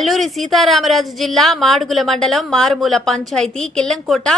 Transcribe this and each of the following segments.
అల్లూరి సీతారామరాజు జిల్లా మాడుగుల మండలం మారుమూల పంచాయతీ కిల్లంకోట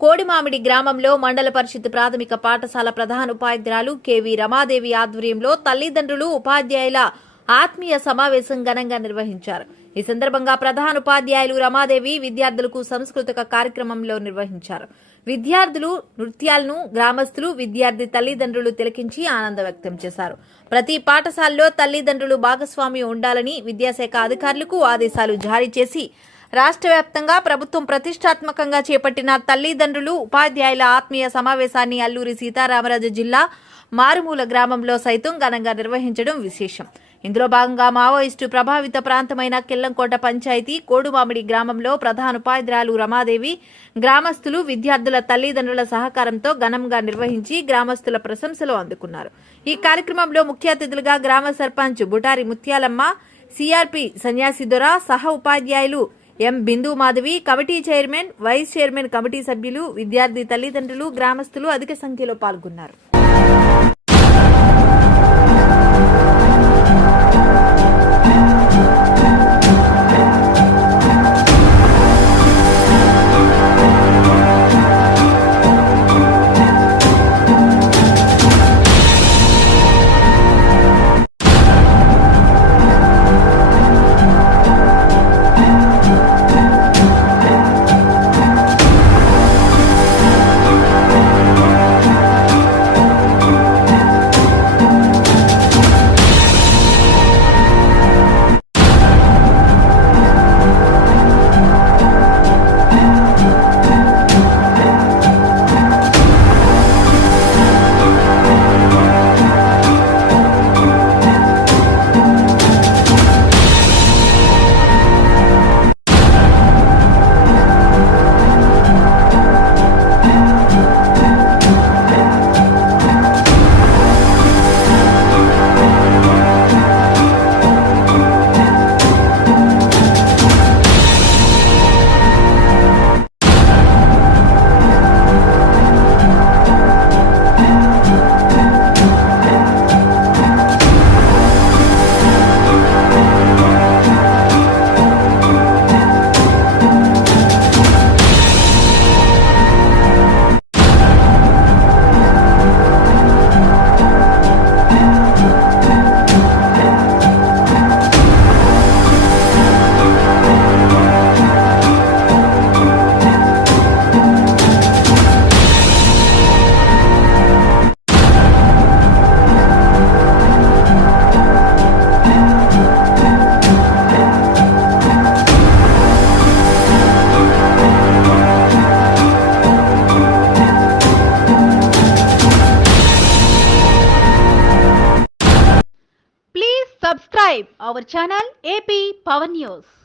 కోడిమామిడి గ్రామంలో మండల పరిషత్ ప్రాథమిక పాఠశాల ప్రధానోపాధ్యాయులు కెవి రమాదేవి ఆధ్వర్యంలో తల్లిదండ్రులు ఉపాధ్యాయుల ఆత్మీయ సమావేశం ఘనంగా నిర్వహించారు. ఈ సందర్భంగా ప్రధానోపాధ్యాయులు రమాదేవి విద్యార్థులకు సాంస్కృతిక కార్యక్రమంలో నిర్వహించారు. విద్యార్థులు నృత్యాలను గ్రామస్తులు విద్యార్థి తల్లిదండ్రులు తిలకించి ఆనందం వ్యక్తం చేశారు. ప్రతి పాఠశాలలో తల్లిదండ్రులు భాగస్వామ్యం ఉండాలని విద్యాశాఖ అధికారులకు ఆదేశాలు జారీ చేసి రాష్ట్ర వ్యాప్తంగా ప్రభుత్వం ప్రతిష్టాత్మకంగా చేపట్టిన తల్లిదండ్రులు ఉపాధ్యాయుల ఆత్మీయ సమావేశాన్ని అల్లూరి సీతారామరాజు జిల్లా మారుమూల గ్రామంలో సైతం ఘనంగా నిర్వహించడం విశేషం. ఇందులో భాగంగా మావోయిస్టు ప్రభావిత ప్రాంతమైన కిల్లంకోట పంచాయతీ కోడుమామిడి గ్రామంలో ప్రధానోపాధ్యాయులు రమాదేవి గ్రామస్తులు విద్యార్థుల తల్లిదండ్రుల సహకారంతో ఘనంగా నిర్వహించి గ్రామస్తుల ప్రశంసలు అందుకున్నారు. ఈ కార్యక్రమంలో ముఖ్య అతిథులుగా గ్రామ సర్పంచ్ బుటారి ముత్యాలమ్మ, సిఆర్పి సన్యాసి దొర, సహ ఉపాధ్యాయులు M Bindu Madhavi, committee chairman, vice chairman, committee సభ్యులు, విద్యార్థి తల్లిదండ్రులు, గ్రామస్తులు అధిక సంఖ్యలో పాల్గొన్నారు. Subscribe our channel AP Power News.